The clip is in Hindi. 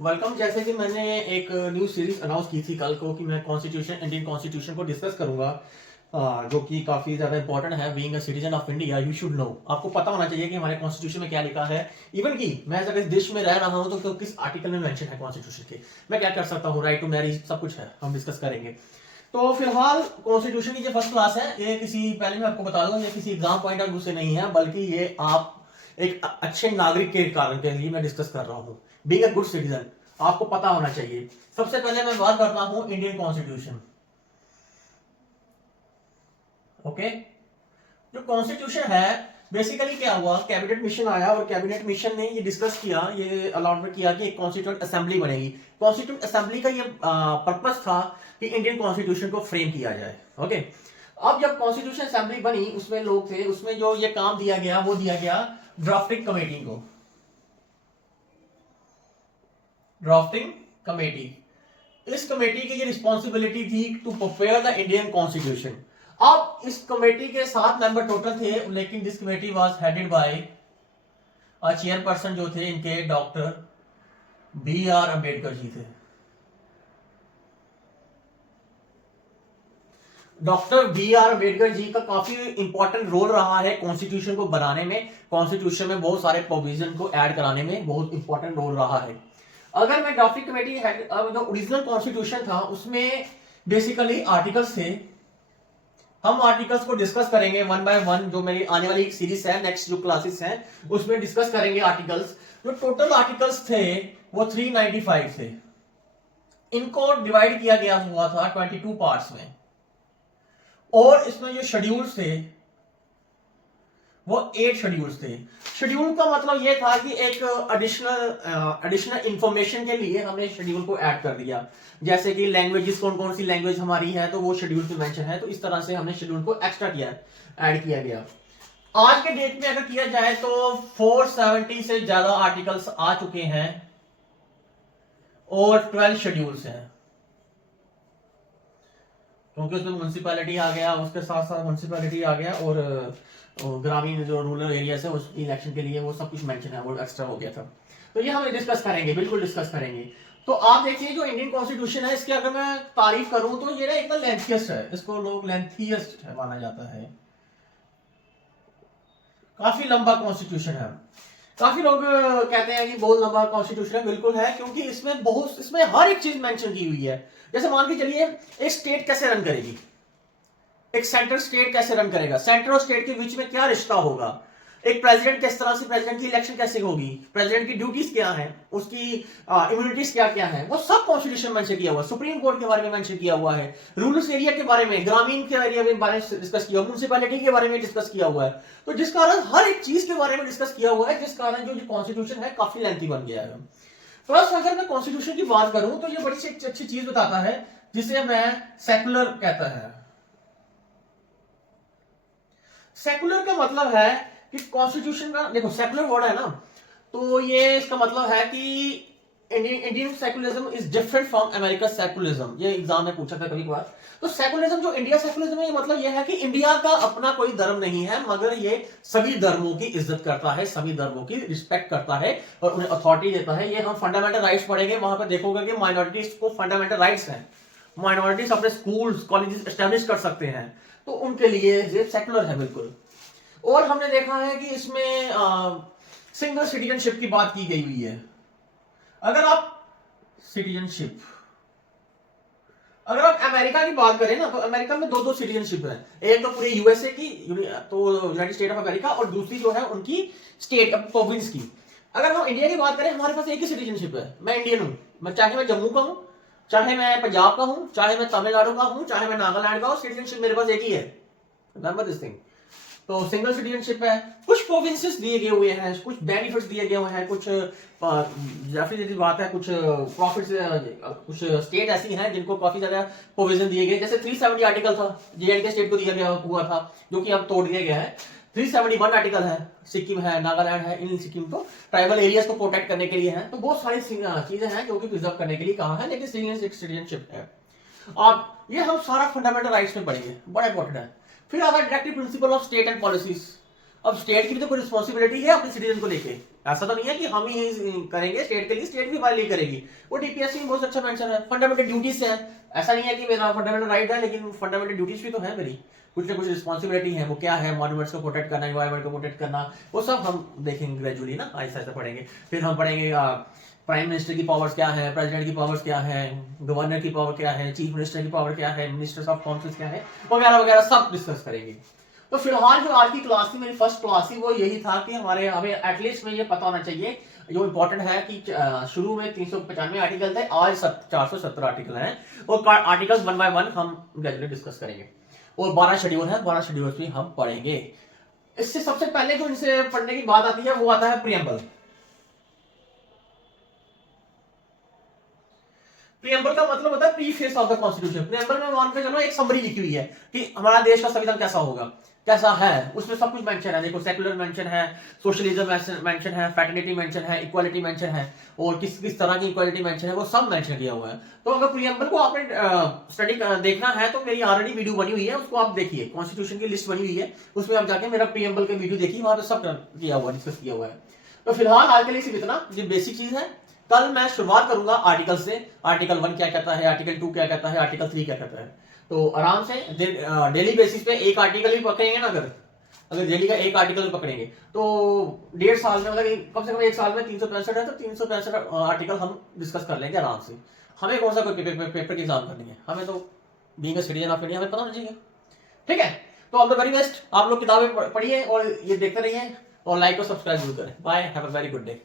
वेलकम। जैसे कि मैंने एक न्यू सीरीज अनाउंस की थी कल को कि मैं कॉन्स्टिट्यूशन इंडियन कॉन्स्टिट्यूशन को डिस्कस करूंगा, जो कि काफी ज्यादा इंपॉर्टेंट है। Being a citizen of India you should know, आपको पता होना चाहिए कि हमारे कॉन्स्टिट्यूशन में क्या लिखा है। इवन कि मैं अगर इस देश में रह रहा हूं तो किस आर्टिकल में मेंशन है कॉन्स्टिट्यूशन के, मैं क्या कर सकता हूँ, राइट टू मैरिज, सब कुछ है, हम डिस्कस करेंगे। तो फिलहाल कॉन्स्टिट्यूशन की जो फर्स्ट क्लास है, ये किसी पहले मैं आपको बता दूं, ये किसी एग्जाम पॉइंट ऑफ व्यू से नहीं है, बल्कि ये आप एक अच्छे नागरिक के कारण के लिए मैं डिस्कस कर रहा हूं। बीइंग अ गुड सिटीजन आपको पता होना चाहिए। सबसे पहले मैं बात करता हूं इंडियन कॉन्स्टिट्यूशन। ओके, जो कॉन्स्टिट्यूशन है, बेसिकली क्या हुआ, कैबिनेट मिशन आया और कैबिनेट मिशन ने ये डिस्कस किया, ये अलॉटमेंट किया कि एक कॉन्स्टिट्यूंट असेंबली बनेगी। कॉन्स्टिट्यूंट असेंबली का ये पर्पस था कि इंडियन कॉन्स्टिट्यूशन को फ्रेम किया जाए। ओके, अब जब कॉन्स्टिट्यूशन असेंबली बनी, उसमें लोग थे, उसमें जो ये काम दिया गया वो दिया गया ड्राफ्टिंग कमेटी को। ड्राफ्टिंग कमेटी, इस कमेटी की ये रिस्पॉन्सिबिलिटी थी to prepare the Indian constitution. अब इस कमेटी के 7 मेंबर टोटल थे, लेकिन this committee was headed by chairperson जो थे इनके doctor B R Ambedkar ji थे। Doctor B R Ambedkar ji का काफी इंपॉर्टेंट रोल रहा है कॉन्स्टिट्यूशन को बनाने में, कॉन्स्टिट्यूशन में बहुत सारे प्रोविजन को ऐड कराने में बहुत इंपॉर्टेंट रोल रहा है। अगर मैं ड्राफ्टिंग कमेटी जो ओरिजिनल कॉन्स्टिट्यूशन था उसमें बेसिकली आर्टिकल्स थे। हम आर्टिकल्स को डिस्कस करेंगे वन बाय वन, जो मेरी आने वाली सीरीज है, नेक्स्ट जो क्लासेस हैं उसमें डिस्कस करेंगे आर्टिकल्स। जो टोटल आर्टिकल्स थे वो 395 थे। इनको डिवाइड किया गया हुआ था 22 पार्ट्स में, और इसमें जो शेड्यूल्स थे वो 8 शेड्यूल्स थे। शेड्यूल का मतलब ये था कि एक एडिशनल इंफॉर्मेशन के लिए हमने शेड्यूल को ऐड कर दिया। जैसे कि लैंग्वेजेस, कौन कौन सी लैंग्वेज हमारी है तो वो शेड्यूल में मेंशन है, तो इस तरह से हमने शेड्यूल को एक्स्ट्रा किया, ऐड किया गया। आज के डेट में अगर किया जाए तो 470 से ज्यादा आर्टिकल्स आ चुके हैं और 12 शेड्यूल्स हैं, क्योंकि उसमें म्यूनसिपैलिटी आ गया, उसके साथ साथ म्यूनसिपैलिटी आ गया, और ग्रामीण जो रूरल एरियाज है उस इलेक्शन के लिए वो सब कुछ मेंशन है, वो एक्स्ट्रा हो गया था। तो ये हम डिस्कस करेंगे, बिल्कुल डिस्कस करेंगे। तो आप देखिए जो इंडियन कॉन्स्टिट्यूशन है, इसकी अगर मैं तारीफ करूं तो ये ना एकदम लेंथीएस्ट है, इसको लोग लेंथीएस्ट माना जाता है। काफी लंबा कॉन्स्टिट्यूशन है। काफी लोग कहते हैं कि बहुत लंबा कॉन्स्टिट्यूशन है, बिल्कुल है, क्योंकि इसमें हर एक चीज मेंशन की हुई है। जैसे मान के चलिए एक स्टेट कैसे रन करेगी, एक सेंट्रल स्टेट कैसे रन करेगा, सेंटर और स्टेट के बीच में क्या रिश्ता होगा, एक प्रेसिडेंट किस तरह से, प्रेसिडेंट की इलेक्शन कैसे होगी, प्रेसिडेंट की ड्यूटीज क्या है, उसकी इम्यूनिटीज क्या क्या है, वो सब कॉन्स्टिट्यूशन मेंशन किया हुआ है। सुप्रीम कोर्ट के बारे में मेंशन किया हुआ है, रूरल एरिया के बारे में, ग्रामीण के एरिया में बारे में डिस्कस किया, म्यूनसिपैलिटी के बारे में डिस्कस किया हुआ है। तो जिस कारण हर एक चीज के बारे में डिस्कस किया हुआ है, जिस कारण जो कॉन्स्टिट्यूशन है काफी लेंथी बन गया है। प्लस अगर मैं कॉन्स्टिट्यूशन की बात करूं तो ये बड़ी सी अच्छी चीज बताता है, जिसे मैं सेकुलर कहता है। सेकुलर का मतलब है कि कॉन्स्टिट्यूशन का, देखो सेकुलर वर्ड है ना, तो ये इसका मतलब है कि Indian secularism is different from America secularism. ये एग्जाम में पूछा था कभी कभार। तो सेकुलरिज्म जो इंडिया सेकुलरिज्म है, ये मतलब ये है कि इंडिया का अपना कोई धर्म नहीं है, मगर ये सभी धर्मों की इज्जत करता है, सभी धर्मों की रिस्पेक्ट करता है और उन्हें अथॉरिटी देता है। ये हम फंडामेंटल राइट्स पढ़ेंगे, वहां पर देखोगे कि माइनॉरिटीज को फंडामेंटल राइट्स हैं, माइनॉरिटीज अपने स्कूल्स कॉलेजेस एस्टेब्लिश कर सकते हैं, तो उनके लिए ये सेकुलर है बिल्कुल। और हमने देखा है कि इसमें सिंगल सिटीजनशिप की बात की गई हुई है। अगर आप सिटीजनशिप, अगर आप अमेरिका की बात करें ना, तो अमेरिका में दो सिटीजनशिप है। एक तो पूरी यूएसए की, तो यूनाइटेड स्टेट ऑफ अमेरिका, और दूसरी जो है उनकी स्टेट प्रोविंस की। अगर हम इंडिया की बात करें, हमारे पास एक ही सिटीजनशिप है, मैं इंडियन हूं, चाहे मैं जम्मू का हूं, चाहे मैं पंजाब का हूं, चाहे मैं तमिलनाडु का हूं, चाहे मैं नागालैंड का हूं, सिटीजनशिप मेरे पास एक ही है। Remember this thing. तो सिंगल सिटीजनशिप है। कुछ प्रोविंसेस दिए गए हुए हैं, कुछ बेनिफिट्स दिए गए हुए हैं, कुछ जैसी बात है, कुछ प्रॉफिट्स, कुछ स्टेट ऐसी हैं जिनको काफी ज्यादा प्रोविजन दिए गए। जैसे 370 आर्टिकल था, जेएंडके स्टेट को दिया गया हुआ था, जो कि अब तोड़ दिया गया है। 371 आर्टिकल है, सिक्किम है, नागालैंड है, इन सिक्किम को ट्राइबल एरियाज को प्रोटेक्ट करने के लिए है। तो बहुत सारी चीजें हैं जो कि प्रिजर्व करने के लिए कहा है, लेकिन सिटीजनशिप है। आप ये हम सारा फंडामेंटल राइट्स में पढ़ेंगे, बड़ा इंपॉर्टेंट है। फिर आता है directive principle of state and policies. अब स्टेट की भी तो कोई रिस्पॉन्सिबिलिटी है अपने सिटीजन को लेके, ऐसा तो नहीं है कि हम ही करेंगे स्टेट के लिए, स्टेट भी हमारे लिए करेगी। वो डीपीएससी में बहुत अच्छा मेंशन है, फंडामेंटल ड्यूटीज है, ऐसा नहीं है कि मेरा फंडामेंटल राइट है लेकिन फंडामेंटल ड्यूटीज भी तो है मेरी, कुछ ना कुछ रिस्पॉन्सिबिलिटी है। वो क्या है, मॉन्यूमेंट्स को प्रोटेक्ट करना, एनवायरमेंट को प्रोटेक्ट करना, वो सब हम देखेंगे ग्रेजुअली ना, आहिस्ता आहिस्ता पढ़ेंगे। फिर हम पढ़ेंगे प्राइम मिनिस्टर की पावर्स क्या है, प्रेसिडेंट की पावर्स क्या है, गवर्नर की पावर क्या है, चीफ मिनिस्टर की पावर क्या है, मिनिस्टर्स ऑफ काउंसिल क्या है, वगैरह वगैरह सब डिस्कस करेंगे। तो फिलहाल जो आज की क्लास थी, मेरी फर्स्ट क्लास थी, वो यही था कि हमें एटलीस्ट में ये पता होना चाहिए, जो इंपॉर्टेंट है कि शुरू में 395 आर्टिकल थे, आज 470 आर्टिकल हैं, और आर्टिकल्स 1 बाय 1 हम ग्रेजुअली डिस्कस करेंगे, और 12 शेड्यूल है, 12 शेड्यूल भी हम पढ़ेंगे। इससे सबसे पहले जो इनसे पढ़ने की बात आती है वो आता है प्रियम्बल। प्रियम्बल का मतलब होता है preface of the constitution. Preamble में मान के चलो एक समरी लिखी हुई है कि हमारा देश का संविधान कैसा होगा, कैसा है, उसमें सब कुछ मेंशन है। देखो सेकुलर मेंशन है, सोशलिज्म मेंशन है, फ्रेटर्निटी मेंशन है, इक्वालिटी मेंशन है, और किस किस तरह की इक्वालिटी मेंशन है वो सब मेंशन किया हुआ है। तो अगर प्रियम्बल को आपने स्टडी देखना है तो मेरी ऑलरेडी वीडियो बनी हुई है, उसको आप देखिए, कॉन्स्टिट्यूशन की लिस्ट बनी हुई है, उसमें आप जाके मेरा प्रियम्बल के वीडियो देखिए, वहां पे सब किया हुआ, डिस्कस किया हुआ है। तो फिलहाल आज के लिए सिर्फ इतना, ये बेसिक चीज है। कल मैं शुरुआत करूंगा आर्टिकल से, आर्टिकल 1 क्या कहता है, आर्टिकल 2 क्या कहता है, आर्टिकल 3 क्या कहता है। तो आराम से डेली बेसिस पे एक आर्टिकल भी पकड़ेंगे ना, अगर डेली का एक आर्टिकल भी पकड़ेंगे तो 1.5 साल में, मतलब कम से कम 1 साल में 365 है, तो 365 आर्टिकल हम डिस्कस कर लेंगे आराम से। हमें कौन सा कोई पेपर की एग्जाम करनी है, हमें तो being a citizen of India हमें पता होना चाहिए। ठीक है, तो ऑल द वेरी बेस्ट, आप लोग किताबें पढ़िए और ये देखते रहिए, और लाइक और सब्सक्राइब जरूर करें। Bye, have a very good day.